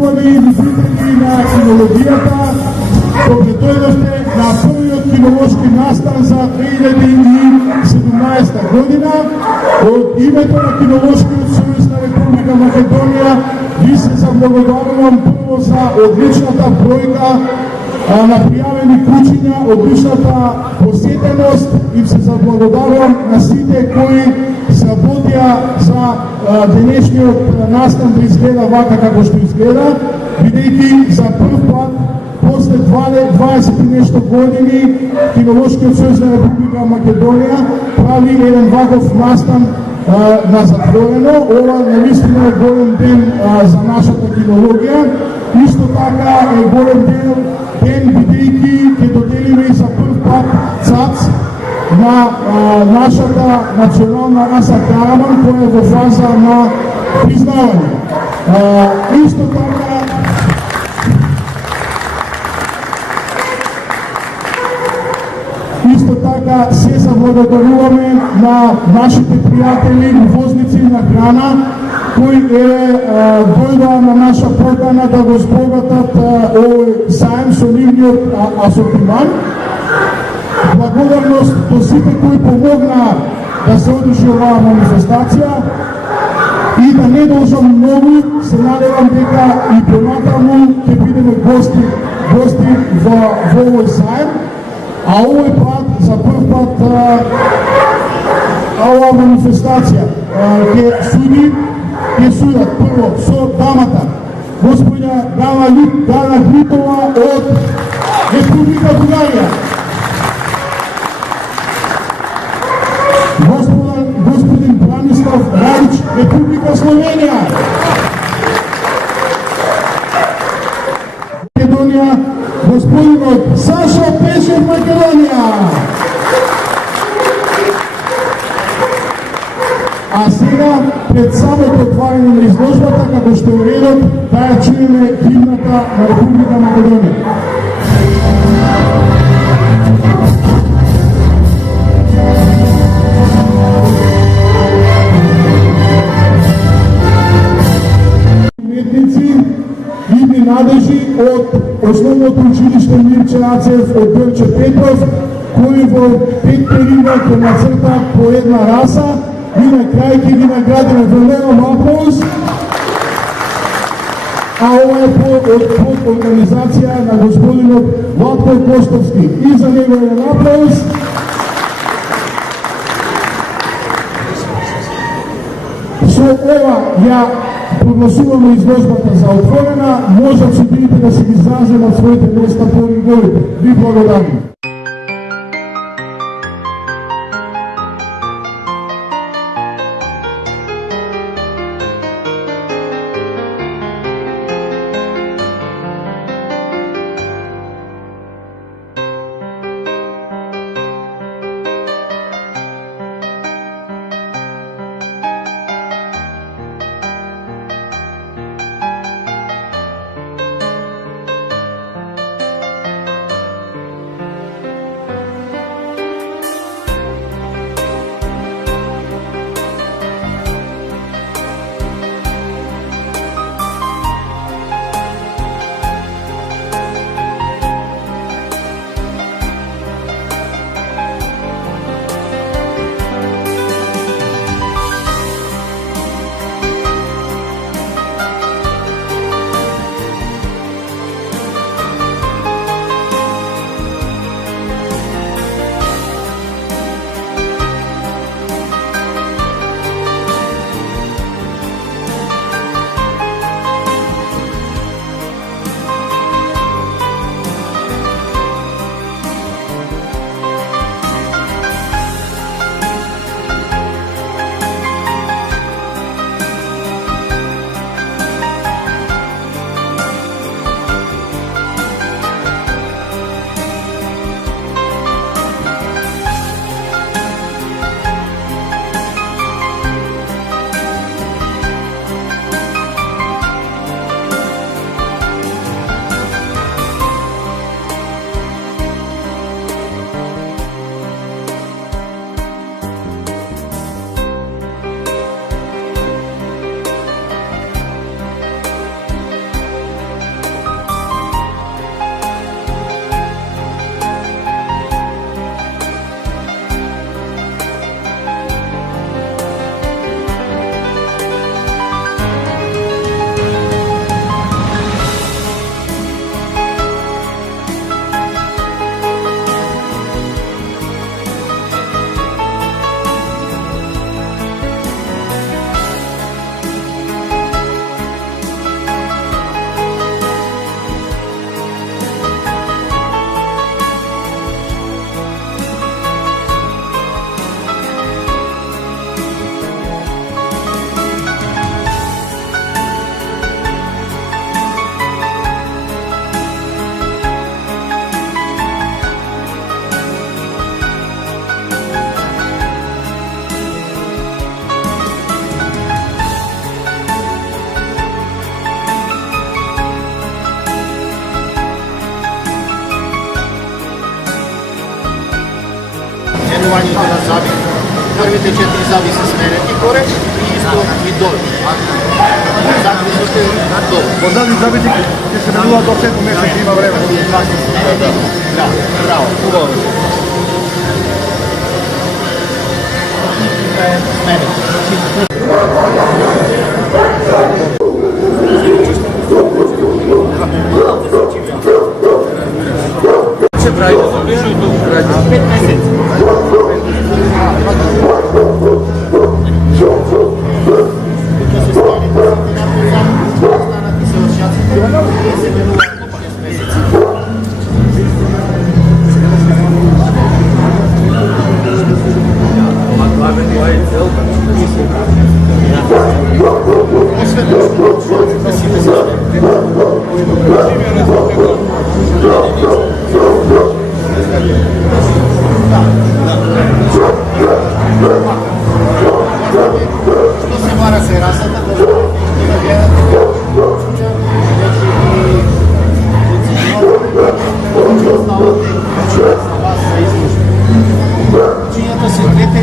почитувани любители на кинологијата, кога дојдовте на првиот кинолошки настан за 2017 година. Од името на Кинолошкиот сојуз на Република Македонија ви се заблагодарувам прво за одличната бројка на пријавени кучиња, одличната посетеност и се заблагодарувам на сите кои сработија за денешниот настан да изгледа вака како што изгледа, бидејќи за прв пат после 20 и нешто години Кинолошкиот сојуз на Република Македонија прави еден ваков настан на затворено. Ова навистина е голем ден за нашата кинологија. Исто така е голем ден бидејќи ќе доделиме и за прв пат ЦАЦ на нашата национална раса Караман, која е во фаза на признавање. Исто така се заблагодаруваме на нашите пријатели, увозници на храна, кои дојдоа на наша покана да го збогатат овој саем со нивниот асортиман. Благодарност до сите кои помогнаа да се одржи оваа манифестација и да не должам многу, се надевам дека и понатаму ќе бидеме гости во овој саем, а овој пат, за прв пат, оваа манифестација ќе судат прво со дамата, господја Гана Хритова од Република Бугарија, господин Бранислав Радич, Република Словенија, Македонија, господинот Сашо Пешев, Македонија. А сега, пред самото отварање на изложбата, како што е редот, да ја чуеме химната на Република Македонија. Надежи од Основното училиште Мирче Ацев од Дорче Петров, кои во 5 периода ќе нацртаат по една раса и на крај ќе ги наградиме. Голем аплауз. А ова е под организација на господинот Владко Костовски. И за него еден аплауз. Со ова ја прогласуваме изложбата за отворена, можат судиите да се ги изразат своите места по риговите. Ви благодарим. заби. Првите 4 заби се сменети горе и исто и долу. Заклучите долу. Позади забити ќе се менува до 7 месеци, има време. Това се сменети. Да, браво, хубаво. Сменети. Че правите за вижу и тук правите? 5 месеци. Što se vara se rasada, da Чинята се двете,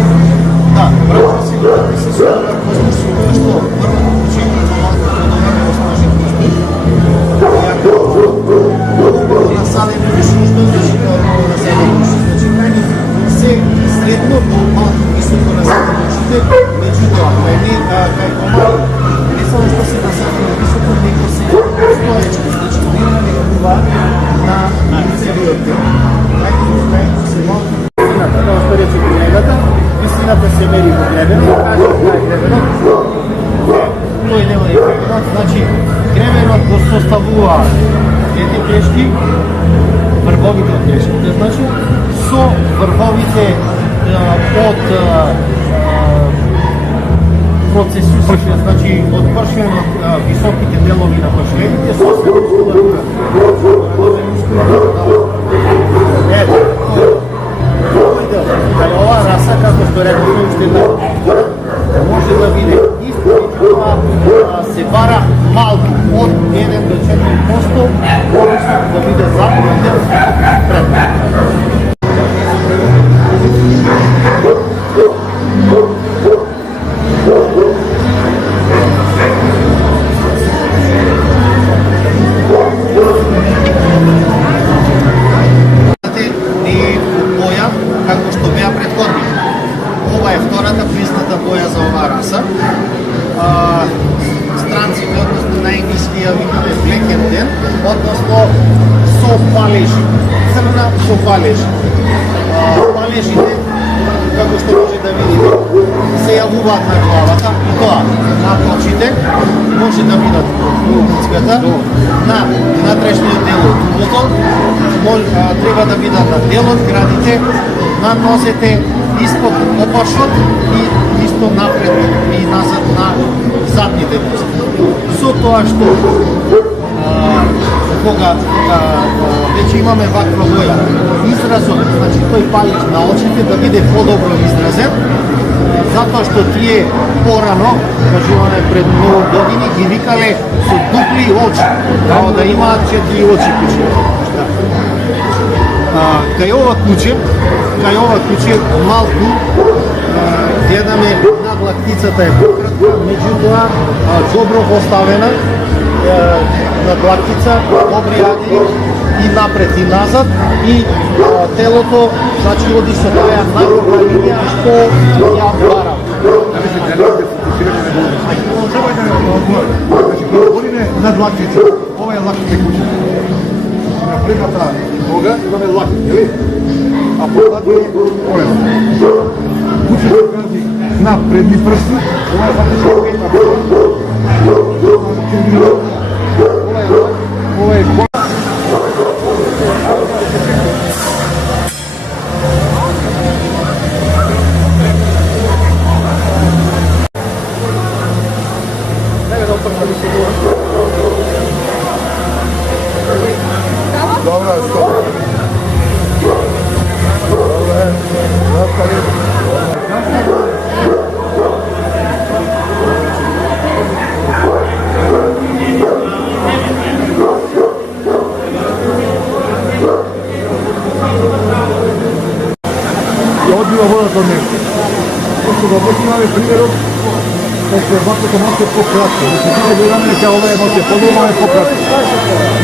да, връчва се двете се съдържа възможност, защо първото учение за малко по-добре да осмажи къщи. Много насадени души, що значи това много насадени души? Значи крайни се средно до малко високо насадени душите, меđu това, кај по-малко. Не само što се насадени високо, него се стоечки, значи не това на целиот тел. Хайде да знаем се малко. Висината, да оставяте колегата, висината се мери до гребенот, каже това е гребенот. Тој дел е гребенот, значи гребенот го составува едни грешки, врвовите од грешките, значи со врвовите од процесусите, значи од пршвен од високите делови на пршвените, со се мускулатура. Порадива и мускулатура. Ето, тој дел. Кај оваа раса, како што рековме, уште една повтора, може да биде исто, меѓутоа се вара малку од 1 до 4%, односно да биде западен дел пред. Како што беа предходни. Ова е втората призната боја за оваа раса. Странците, односно на енглиски ја викаме black and tan, односно со палежи. Црна со палежи. Палежите, како што може да видите, се јавуваат на главата и тоа на точите, може да бидат цвета, на натрешниот дел од углото, треба да бидат на делот, градите, на носете, испод опашот и исто напред и назад на задните нозе. Со тоа што кога веќе имаме ваква боја, изразот, значи тој палеж на очите да биде подобро изразен, затоа што тие порано, кажуваме пред многу години, ги викале со дупли очи, као да имаат 4 очи куче. Кај ова куче малку гледаме над лактицата е пократка, меѓутоа добро поставена над лактица, добри агли и напред и назад и телото значи оди со таа најдобра линија што ја бара. Говориме над лактица. Ова е лактица куче. На предната нога имаме лакти, нели? А позади е колено. Куче се гази на предни прсти, ова е фактично петна прста. Ова е кола. Dobra, stop. opet imamo primjerom da se ovako malo pokratko. Znači, ti se gledamo neka ova je malo podolno, je pokratko.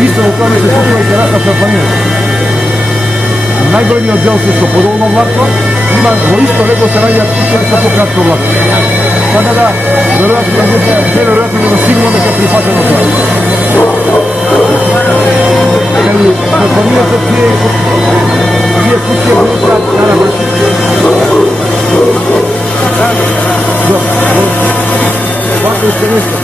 Isto u tome se slučava i karata šampanjera. Najbolji odjel su što podolno vlako, ima isto nego se radi sa pokratko vlako. Tako da, vjerojatno nema sigurno neka prihvateno vlako. Šampanjera se dvije kutije vlaka na vlako. Ovako isto nešto.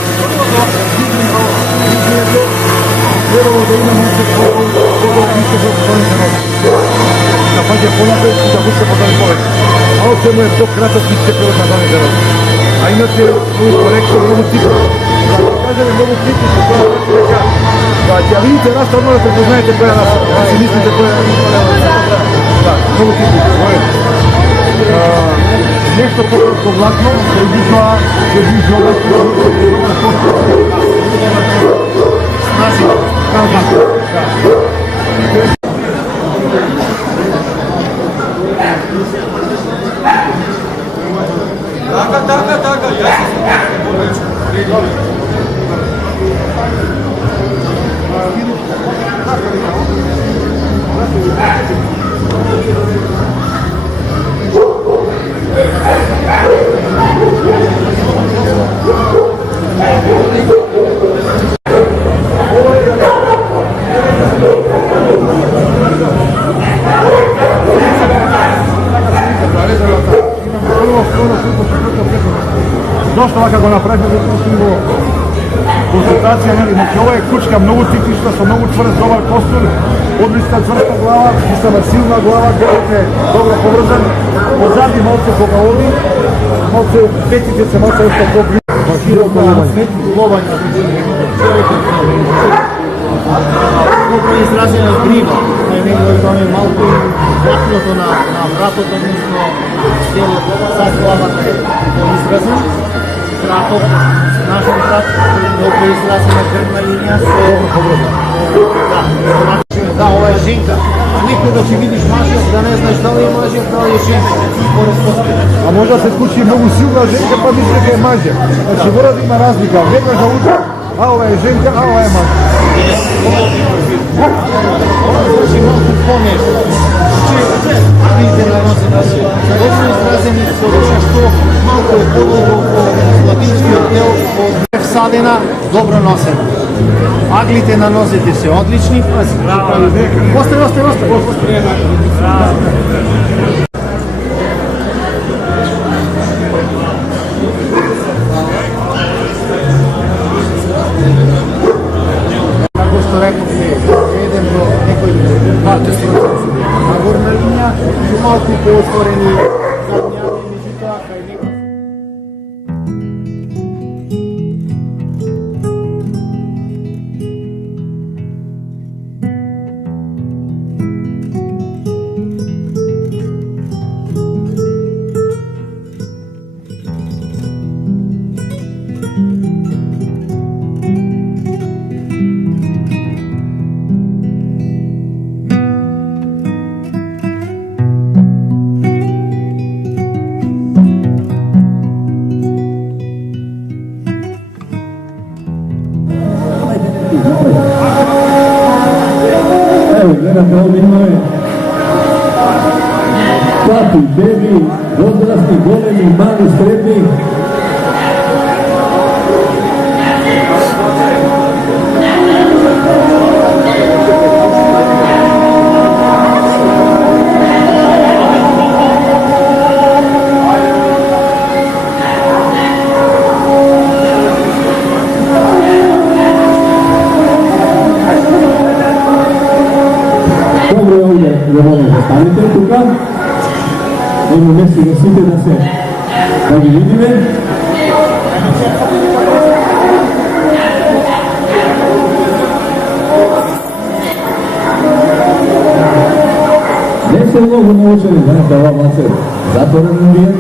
Vjerovo da imamo se koliko više započinite noći. Da pađe ponapred i da bude podane povek. A ovo čemu je to kratak tiče prvog na dane zelo. A imate ovu korekciju, mnogo tipu. Da kažem, mnogo tipu su koja reka. Da vidite našto odmah da poznajete koja je naša. Da si mislite koja je naša. Da, mnogo tipu. Nešto pokratko vlakno, koji bića će biti ovaj Така, я се Dosta ovako ga napravimo, zato konsultacija, znači ovo je kućka mnogo tipična, sa mnogo čvrst, dobar kostur, odlična čvrsta glava, istava silna glava, govorite dobro površan, pozadnji malce koga ovdje, malce petice se malce još tako blizu, pa široko lovanja. Dobro izrazena griva, je malko vlakното на вратото, odnosno cijelo sad glavata je izrazan. Kratko, našem kratko, dobro izrazena krvna linija, da, ova je ženka. A nikoga će vidiš mažijak da ne znaš da li je mažijak, da li je ženka, pored postoje. A možda se kući mnogo silna ženka pa misli da je mažijak. Znači mora da ima razlika, jedna žaluta, a ova je ženka, a ova je mažijak. Znači malko pomjer. Vidite na jednoci dobro izrazeni su što malko je podlogo latinski odjel od vsadena, dobro nosena. Aglite na nozite se odlični. Ostaje. Kako što rekao je, jedan do nekoj parte nagorna linija, su malko pootvoreni zadnjali, međutim, kaj neko... Evo, gledate ovdje imaju plati, bebi, odrasli, golemi, mali, srednji. Ja molim da stanite tuka. Evo mjesto da site da vi vidite. Ne se mnogo naučili, znate ova mace zatvoreno je.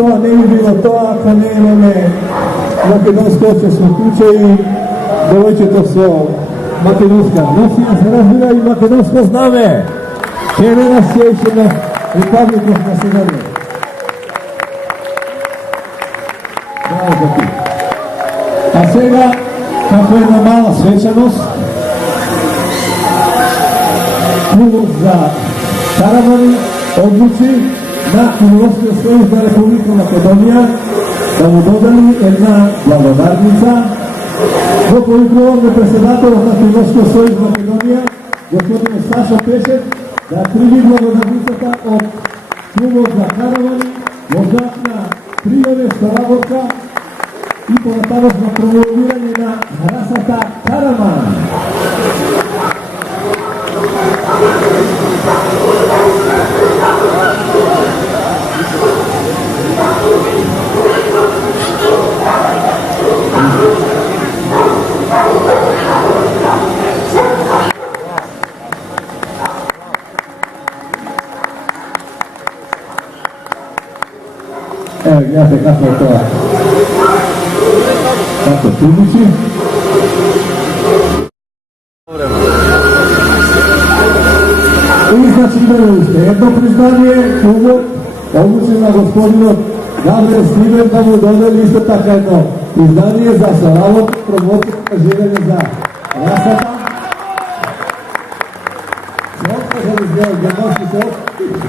Тоа не би било тоа, ако не имаме македонско општество куќа и девојчето со македонска носија, се разбира и македонско знаме. Canada Station of Republic of Macedonia. Браво за ти. А сега, како една мала свечаност, клубот за каравани одлучи на Кинолошкиот сојуз на Република Македонија да му додели една благодарница. Го повикуваме председателот на Кинолошкиот сојуз Македонија, господин Сашо Пешев, да прими благодарницата од клубот за каравани во знак на природе, соработка и понатамошно промовирање на расата караван. Evo, gledajte kako je to. Kako priliči. И значи имаме уште едно признание, клубот, одлучен на господинот Гаврил Сивер да му додели исто така едно признание за соработа, промоција на живење за расата. Сротка за да изгледа германските опити.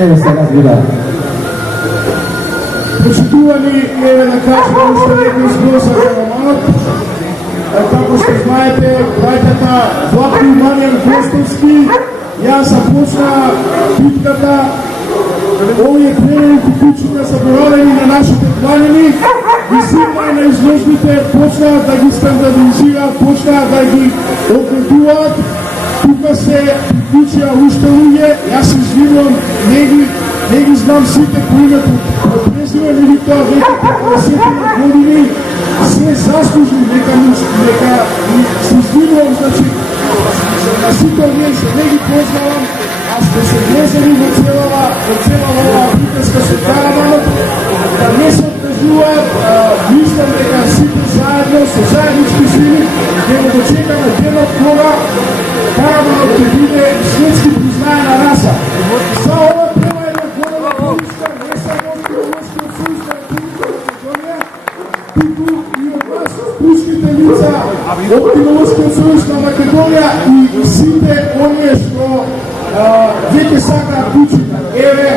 Ево се разбира. Почитувани, еве да кажем уште едно збор за караванот. Како што знаете, браќата Владко и Маријан Гостовски ја започна битката. Овие племените куќиња заборавени на нашите планини, висина на изложбите почнаа да ги стандартизираат, почнаа да ги одредуваат. Тука се приклучија уште луѓе, јас се извинувам, не ги знам сите кои ме презивам или тоа веќе 50 години, се заслужни, нека се извинувам, значи, на сите овие што не ги познавам, а што се влезени во цела оваа приказка со караванот, да не се одржуваат, мислам дека сите заедно, со заеднички сили, ќе го дочекаме денот кога караванот ќе биде светски признаен на раса. За ова треба една голема поддршка, не само од Кинолошкиот сојуз на Република Македонија, туку и од вас, пуштите лица од Кинолошкиот сојуз на Македонија и сите оние што веќе сакаат куќите. Еве,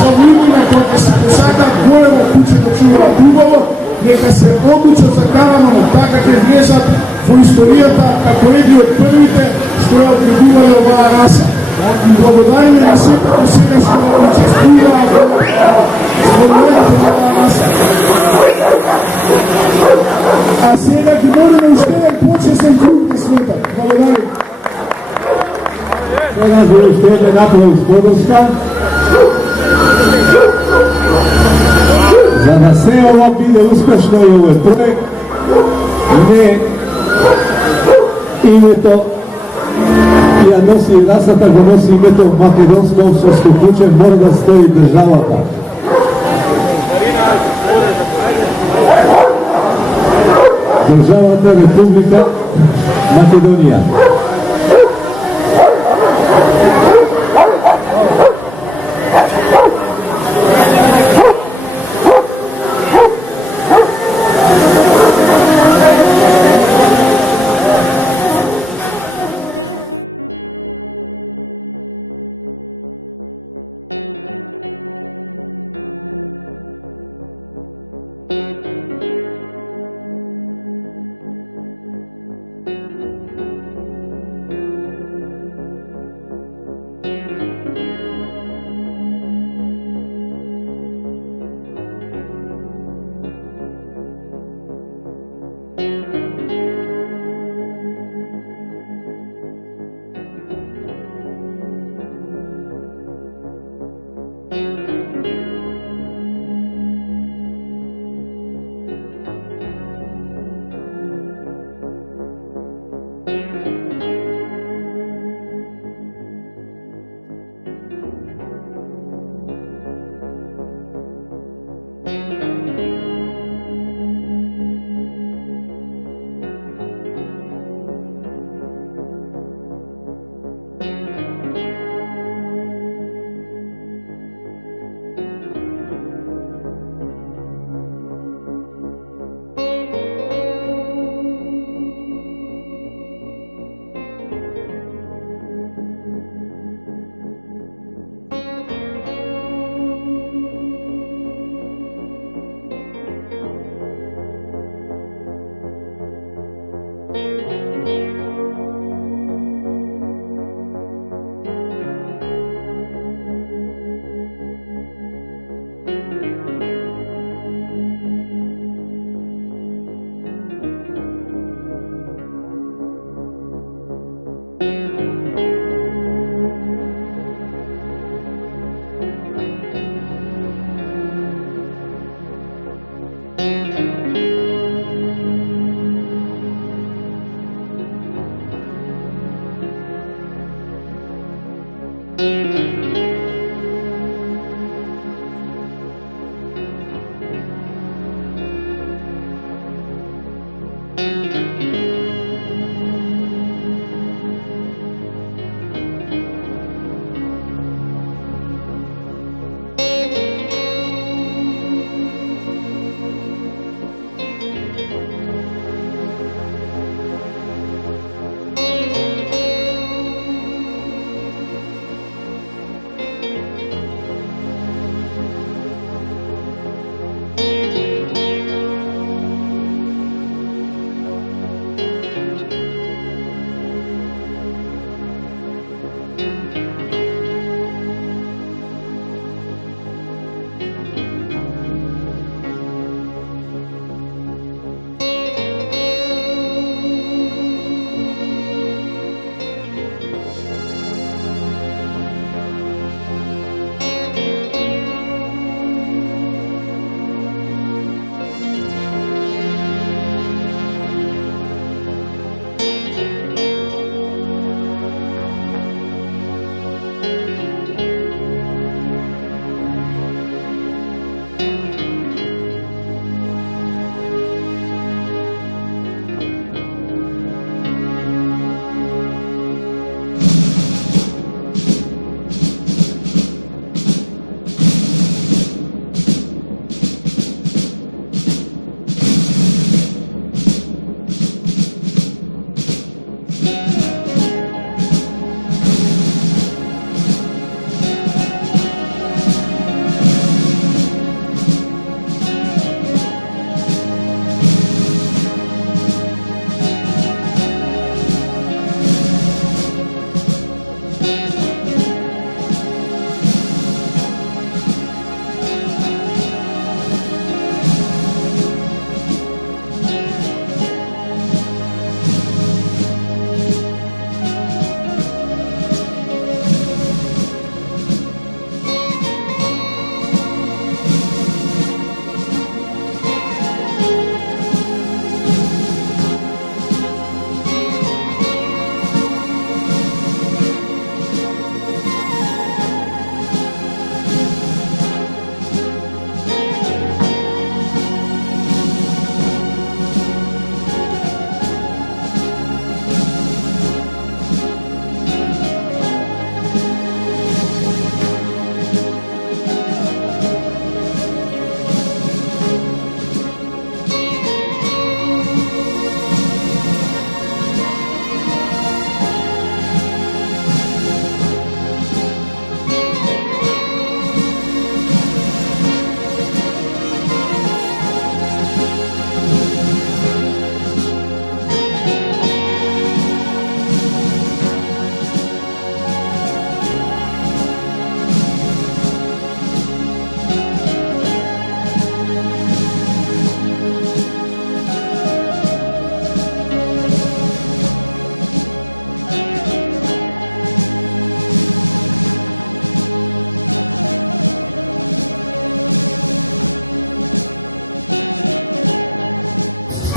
за луѓето кои се сакаат големо куќе да чуваат убаво, нека се одлучат за караванот, така ќе влезат во историјата како едни од првите што ја одредувале оваа раса. И благодариме на сите кои сега што учествуваат во зборувањето на оваа раса. А сега ги молиме уште еден почесен круг да светат. Благодарим. Сега за уште еден наклон поддршка. За да се ова биде успешно и овој проект, не името ја носи расата, го носи името македонско општество куќе, мора да стои државата. Државата Република Македонија.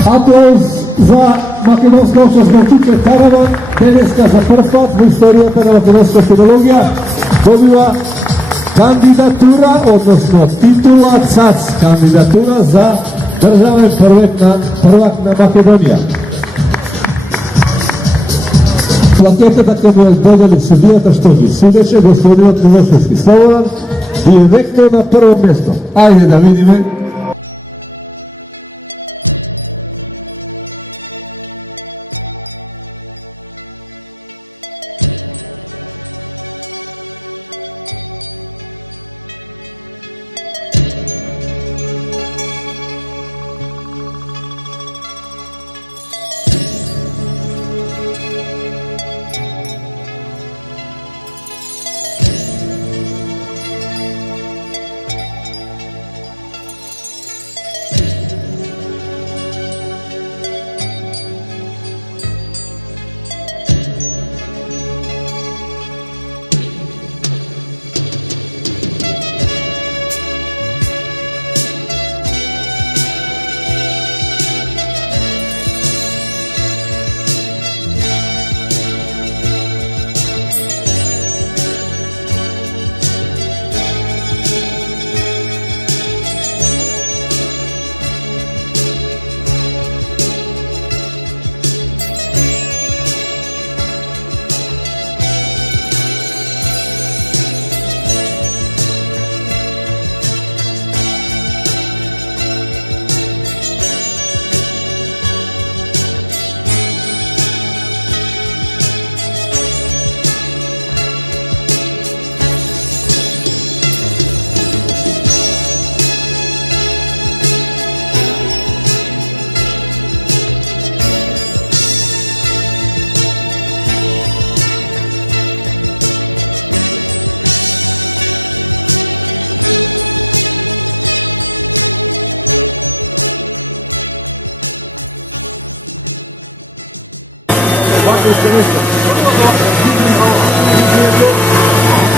Aplauz za makedonska očasna ekipe Karavan. Deneska za prvi put v istorijata na makedonska filologija dobiva kandidatura, odnosno titula CAC, kandidatura za državni prvak na Makedonija. Plakete da mu je dodali sudijata što bi sudeće, gospodin Miloslavski Slobodan, direktno na prvo mjesto. Ajde da vidimo.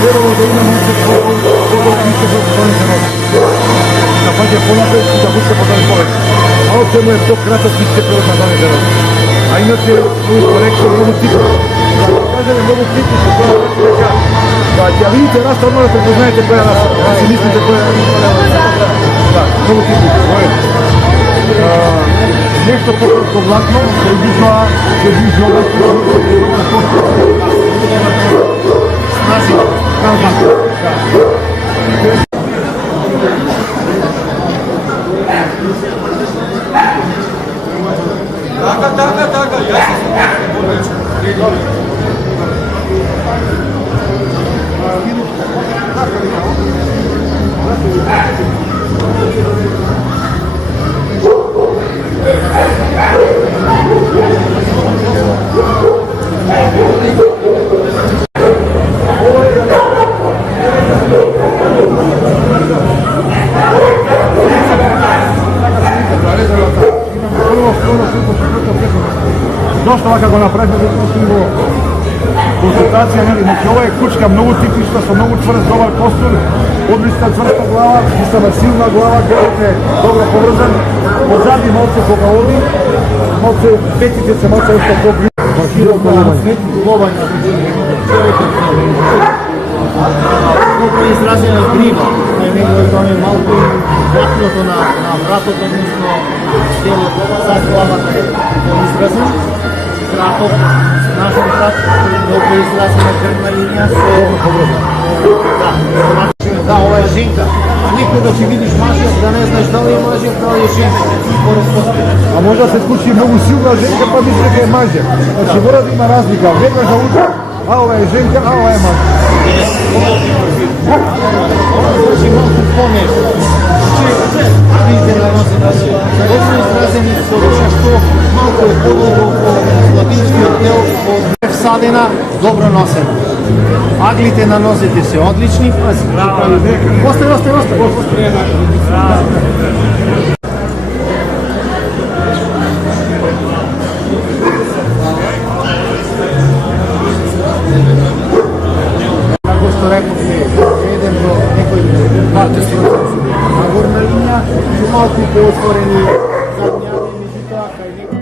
trebalo da imamo isto za da pađe ponapred i da bude podali povek. A o čemu je to kratak tiče prvog na dane delo. A inače, ovu korekciju mnogo tipu. Kažem je mnogo tipu, što to je reka. Ja vidite rasta odmah da znajete koja je rasta. Ja si mislite koja je rasta. Da, mnogo tipu. Nešto pokrsko vlakno, koji bišla, koji bišla Taka, ja se dosta ovako ga napravimo da to stigo konsultacija, znači ovo je kućka mnogo tipična, sa mnogo čvrst, dobar kostur, odlična čvrsta glava, istana silna glava, dobro povrзан, pozadi malce koga vodi, malce petice se malce još tako široko Lovanja. Dobro izrazena griva, da je malko vlakното на вратото, odnosno cijelo sad glavata je izrazen. Kratov, našem krat, dobro izrazena krvna linija, da, ova je ženka. A nikoga će vidiš mažer, da ne znaš da li je mažer, da li je ženka, pored postoje. A možda se skući mnogo silna ženka pa misli da je mažer. Znači mora da ima razlika, jedna žaluta, a ova je ženka, a ova je mažer. Znači malko pomiješati. Vidite da je izrazeni su što malko je pologo latinski odjel od vsadena, dobro nosena. Aglite na nosite se odlični. Ostaje. Kako što rekao je, jedem do nekoj parče nagorna linija, malko po otvoreni zadnjani, međutim, kaj neko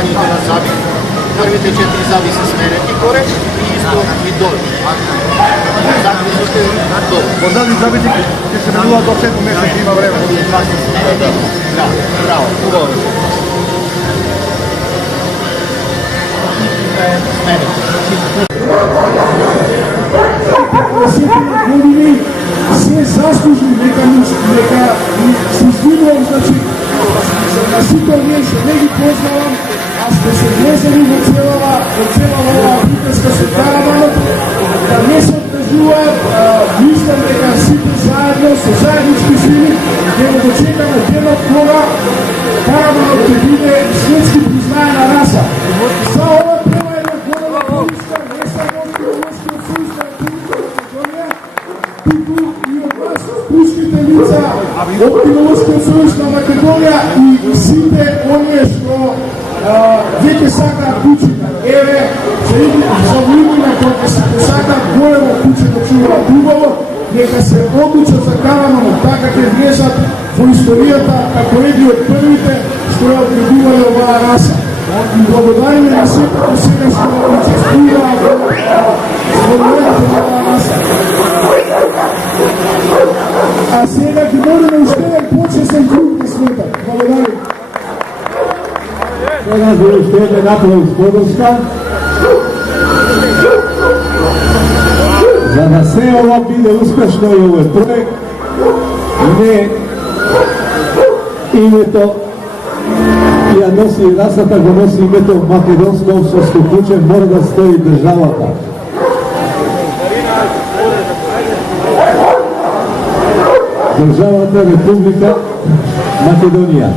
станјето на заби. Првите 4 заби се сменети горе и исто и долу. Задниците долу. Позади забити ќе се менува до 7 месеци, има време. Да, браво, убаво. Сменете. Години се заслужили, нека се извинувам, значи, на сите оние што не ги познавам, а што се влезени во цела оваа приказка со караванот, да не се откажуваат, мислам дека сите заедно, со заеднички сили, ќе го дочекаме денот кога караванот ќе биде светски признаена раса. За ова треба една голема поддршка, не само од Филолошкиот сојуз на Република Македонија, туку и од вас, пуштите лица од Филолошкиот сојуз на Македонија и сите оние што веќе сакаат куќита. Еве, за внимина кога се сакаат големо куќе да чуваат убаво, нека се одлучат за караванот, така ќе влезат во историјата како едни од првите што ја одредувале оваа раса. И благодариме на сите до сега што учествуваа во зборувањето на оваа раса. А сега ги молиме уште еден почесен круг да светат. Благодарим. Сега за уште еден апел поддршка. За да се ова биде успешно и овој проект, не името ја носи расата, го носи името Македонско општинско куќе, мора да стои државата. Државата Република Македонија.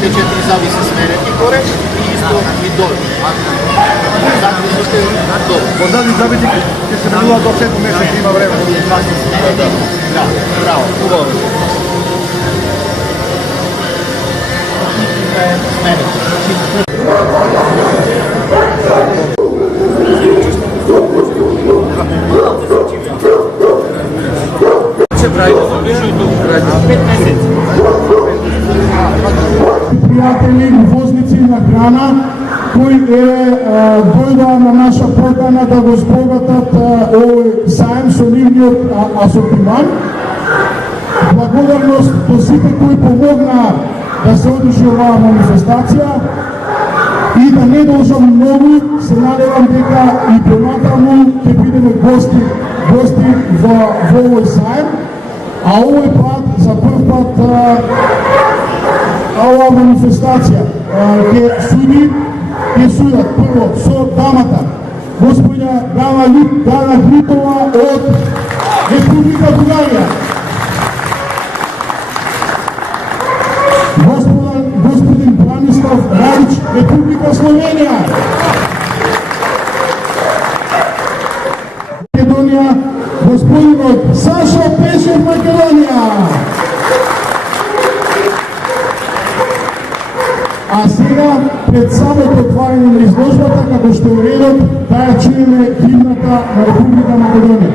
Prvите 4 зави се сменети горе и исто и долу. Заклучите долу. Позади забити ќе се менува до 7 месеци, има време. Да, браво, убаво. Сменете. Че правите за вишното? 5 месеци. Пријатели, увозници на храна, кои дојдоа на наша покана да го збогатат овој саем со нивниот асортиман. Благодарност до сите кои помогнаа да се одржи оваа манифестација и да не должам многу, се надевам дека и понатаму ќе бидеме гости во овој саем, а овој пат, за прв пат, оваа манифестација ќе судат прво со дамата, господја Дана Хритова од Република Бугарија, господин Бранислав Радич, Република Словенија, Македонија, господинот Сашо Пешев, Македонија. А сега, пред самото отварање на изложбата, како што е редот, да ја чуеме химната на Република Македонија.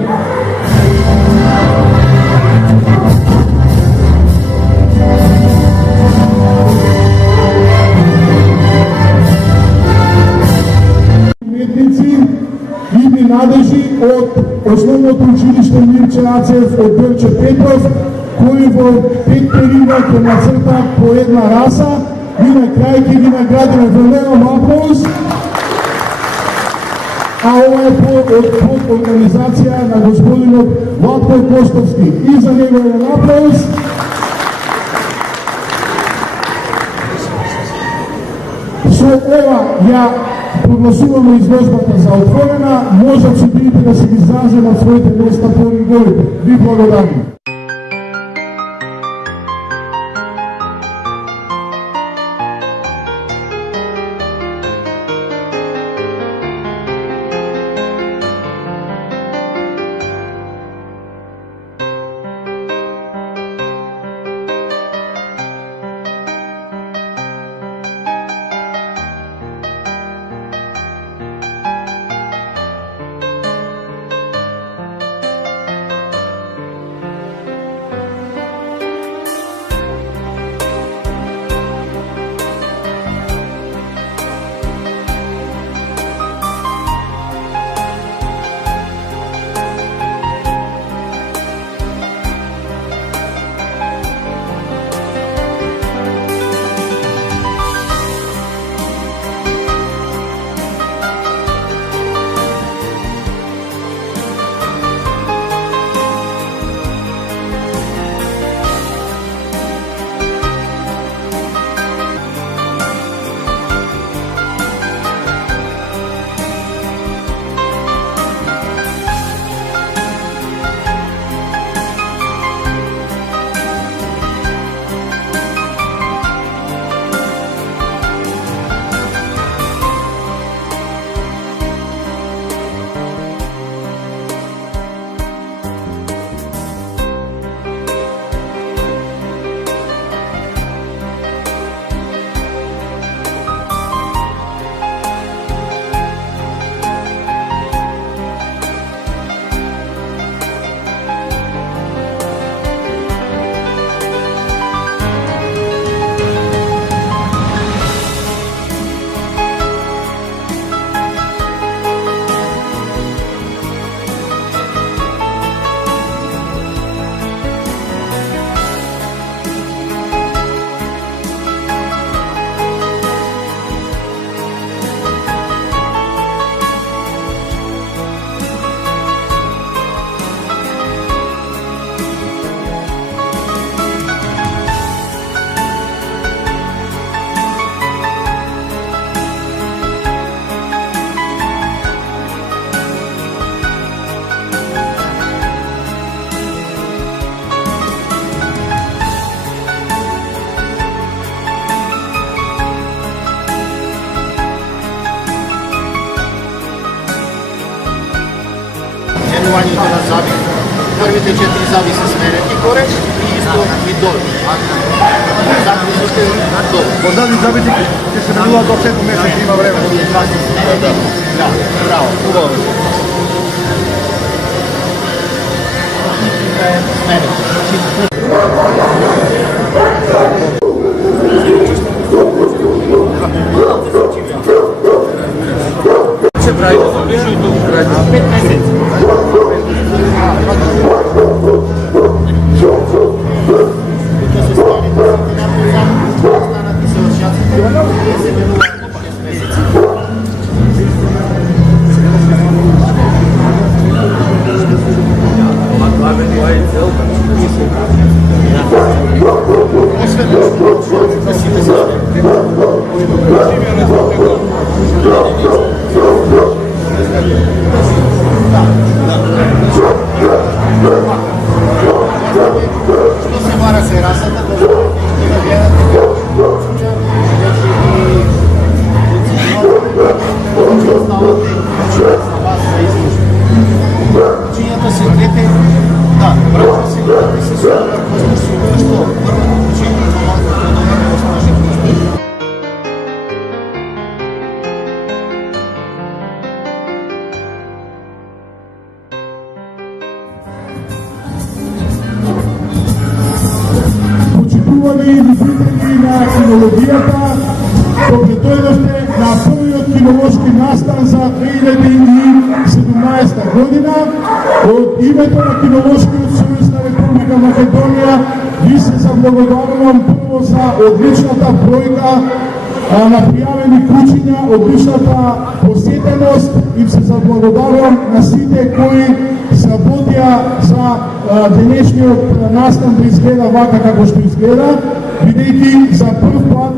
Уметници и надежи од Основното училиште Мирче Ацев од Дорче Петров, кои во 5 периода ќе нацртаат по една раса и на крај ќе ги наградиме. Голем аплауз. А ова е под организација на господинот Владко Костовски. И за него еден аплауз. Со ова ја прогласуваме изложбата за отворена, можат судиите да се ги изразат своите места по ригорите. Ви благодарим. сменувањето на заби. Првите 4 заби се сменети горе и исто и долу. Заби долу. Позади забити ќе се менува до 7 месеци, има време. Да, браво, убаво. Сменете. Ще правите за вижу и тук правите 5 месеца. Што се вара се расата, да гледате Учењата се двете, да, брата се двете се супервршни, што првото учење за малко трудно да осмажи вршни. Почитувани любители на кинологијата, добредојдовте на првиот кинолошки настан за 2017 година. Од името на Кинолошкиот сојуз на Република Македонија ви се заблагодарувам прво за одличната бројка на пријавени кучиња, одличната посетеност и се заблагодарувам на сите кои сработија за денешниот настан да изгледа вака како што изгледа, бидејќи за прв пат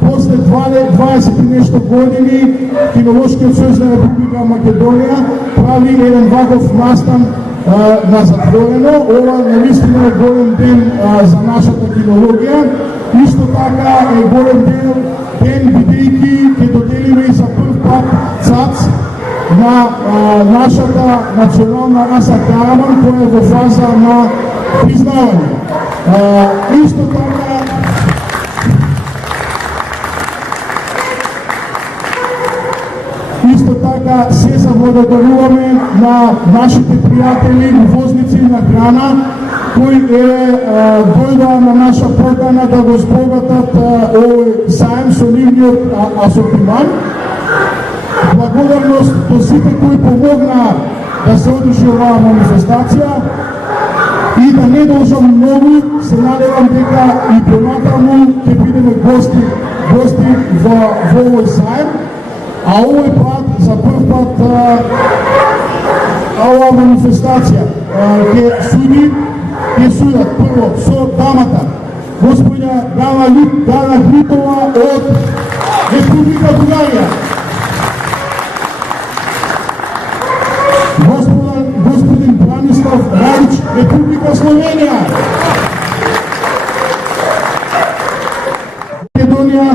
после 20 и нешто години Кинолошкиот сојуз на Република Македонија прави еден ваков настан на затворено. Ова навистина е голем ден за нашата кинологија. Исто така е голем ден бидејќи ќе доделиме и за прв пат ЦАЦ на нашата национална раса Караман, која е во фаза на признавање. Исто така се заблагодаруваме на нашите пријатели, увозници на храна, кои дојдоа на наша покана да го збогатат овој саем со нивниот асортиман. Благодарност до сите кои помогнаа да се одржи оваа манифестација и да не должам многу, се надевам дека и понатаму ќе бидеме гости во овој саем, а овој пат, за прв пат, оваа манифестација ќе судат прво со дамата, господја Гала Хритова од Република Бугарија, господин Бранислав Радич, Република Словенија, Македонија,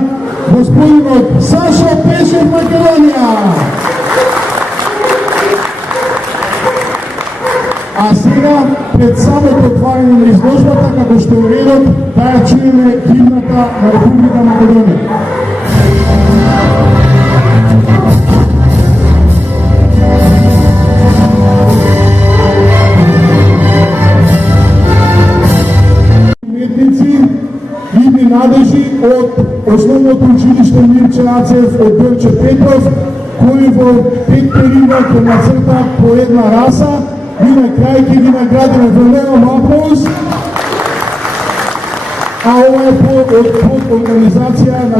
господинот Сашо Пешев, Македонија. А сега, пред самото отварање на изложбата, како што е редот, да ја чуеме химната на Република Македонија. Видни надежи од Основното училиште Мирче Ацев од Делче Петров, кои во 5 периода ќе нацртаат по една раса и на крај ќе ги наградиме. Голем аплауз. А ова е под организација на